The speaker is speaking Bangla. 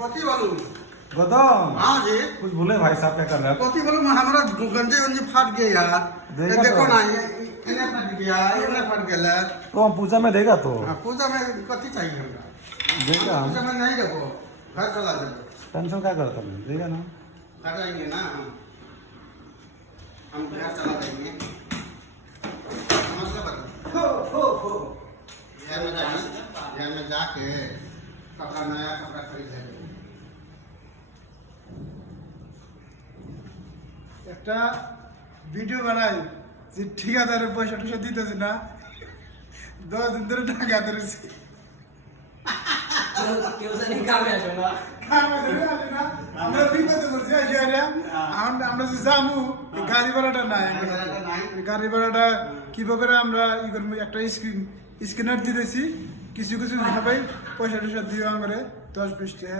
कथी बोलू गौतम हाँ जी कुछ बोले भाई साहब क्या कर रहे हैं कथी बोलू हमारा गंजे गंजे फाट गया यार देखा देखो तो। ना इन्हें फट गया इन्हें फट गया तो हम पूजा में देगा तो पूजा में कथी चाहिए हमरा देगा हम पूजा में नहीं देखो घर चला जाओ टेंशन क्या करता है देगा ना घर जाएंगे ना हम घर चला जाएंगे मतलब घर में जाके कपड़ा नया कपड़ा खरीद लेंगे একটা ভিডিও বানাই যে ঠিকাদারের পয়সা টয়সা দিতেছে না 10 দিন ধরে টাকা ধরেছে কেউ জানি কামে আসো না আমরা বিপদে পড়ছি আমরা যে যাবো গাড়ি ভাড়াটা নাই গাড়ি ভাড়াটা কিভাবে আমরা ই করবো একটা স্ক্রিনার দিতেছি কিছু কিছু ভাই পয়সা টয়সা দিও আমারে 10-20 টাকা